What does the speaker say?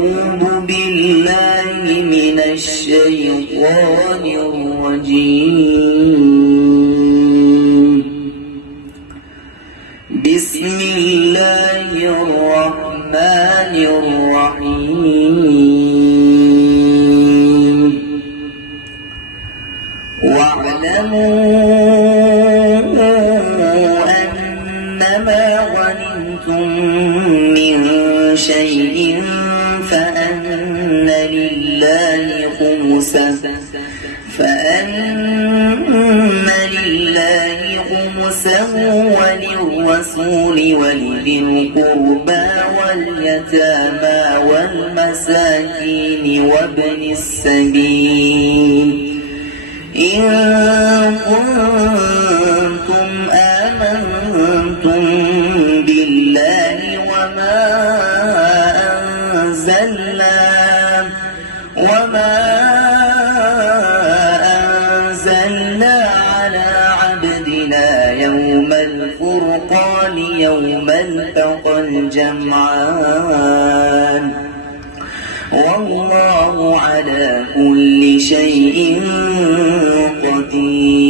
أعوذ بالله من الشيطان الرجيم. بسم الله الرحمن الرحيم. واعلموا أنما غنمتم من شيء فأن لله خمسه وللرسول ولذي القربى واليتامى والمساكين وابن السبيل إن كنتم آمنتم بالله وما أنزلنا على عبدنا يوم الفرقان يوم التقى الجمعان والله على كل شيء قدير.